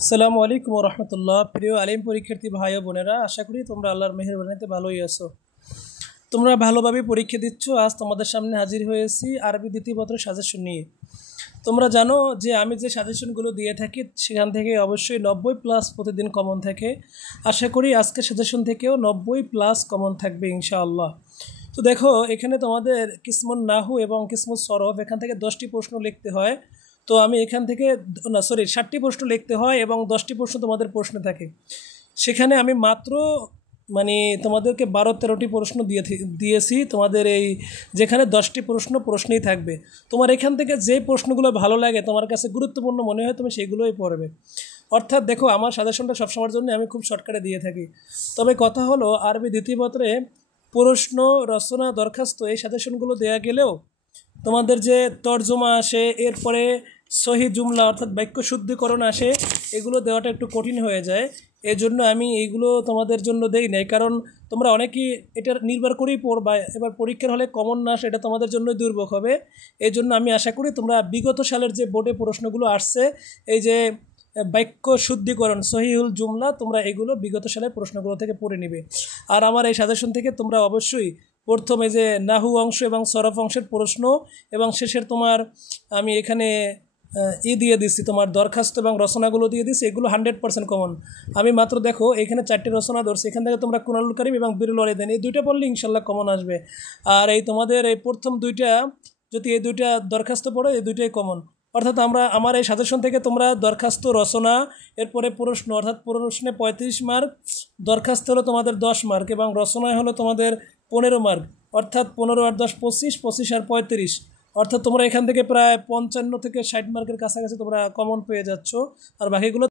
আসসালামু আলাইকুম রহমতুল্লাহ। প্রিয় আলিম পরীক্ষার্থী ভাই ও বোনেরা, আশা করি তোমরা আল্লাহর মেহেরবানিতে ভালোই আছো। তোমরা ভালোভাবে পরীক্ষা দিচ্ছ। আজ তোমাদের সামনে হাজির হয়েছি আরবি দ্বিতীয় পত্রের সাজেশন নিয়ে। তোমরা জানো যে আমি যে সাজেশনগুলো দিয়ে থাকি সেখান থেকে অবশ্যই 90+ প্রতিদিন কমন থাকে। আশা করি আজকের সাজেশন থেকেও 90+ কমন থাকবে ইনশাআল্লাহ। তো দেখো, এখানে তোমাদের কিসমুন নাহু এবং কিসমুন সরফ, এখান থেকে 10টি প্রশ্ন লিখতে হয়। তো আমি এখান থেকে 60টি প্রশ্ন লিখতে হয় এবং 10টি প্রশ্ন তোমাদের প্রশ্নে থাকে। সেখানে আমি মাত্র তোমাদেরকে 12-13টি প্রশ্ন দিয়েছি তোমাদের এই, যেখানে 10টি প্রশ্নই থাকবে। তোমার এখান থেকে যে প্রশ্নগুলো ভালো লাগে, তোমার কাছে গুরুত্বপূর্ণ মনে হয়, তুমি সেগুলোই পড়বে। অর্থাৎ দেখো, আমার সাজেশনটা সবসময়ের জন্য আমি খুব শর্টকাটে দিয়ে থাকি। তবে কথা হলো, আরবি দ্বিতীয় পত্রে প্রশ্ন, রচনা, দরখাস্ত এই সাজেশনগুলো দেয়া গেলেও তোমাদের যে তর্জমা আসে, এরপরে সহি জুমলা অর্থাৎ বাক্য শুদ্ধিকরণ আসে, এগুলো দেওয়াটা একটু কঠিন হয়ে যায়। এজন্য আমি এইগুলো তোমাদের জন্য দেই নাই, কারণ তোমরা অনেকেই এটার নির্ভর করেই পড়বা। এবার পরীক্ষার হলে কমন না আসে, এটা তোমাদের জন্যই দুর্ভোগ হবে। এই জন্য আমি আশা করি তোমরা বিগত সালের যে বোর্ডে প্রশ্নগুলো আসছে, এই যে বাক্য শুদ্ধিকরণ, সহিহুল জুমলা, তোমরা এগুলো বিগত সালের প্রশ্নগুলো থেকে পড়ে নিবে। আর আমার এই সাজেশন থেকে তোমরা অবশ্যই প্রথমে যে নাহু অংশ এবং সরফ অংশের প্রশ্ন এবং শেষের তোমার আমি এখানে দিয়ে দিচ্ছি, তোমার দরখাস্ত এবং রচনাগুলো দিয়ে দিচ্ছি, এগুলো 100% কমন। আমি মাত্র দেখো এখানে 4টি রচনা ধরছি, এখান থেকে তোমরা কুরআনুল কারীম এবং বিরুল ওয়ালিদাইন এই দুইটা পড়লে ইনশাল্লাহ কমন আসবে। আর এই তোমাদের এই প্রথম দুইটা, যদি এই দুইটা দরখাস্ত পড়ো, এই দুইটাই কমন। অর্থাৎ আমার এই সাজেশন থেকে তোমরা দরখাস্ত, রচনা, এরপরে প্রশ্ন, অর্থাৎ প্রশ্নে 35 মার্ক, দরখাস্ত হলো তোমাদের 10 মার্ক এবং রচনায় হলো তোমাদের 15 মার্ক। অর্থাৎ 15 আর 10 25, 25 আর 35, অর্থাৎ তোমরা এখান থেকে প্রায় 55 থেকে 60 মার্কের কাছাকাছি তোমরা কমন পেয়ে যাচ্ছ। আর বাকিগুলো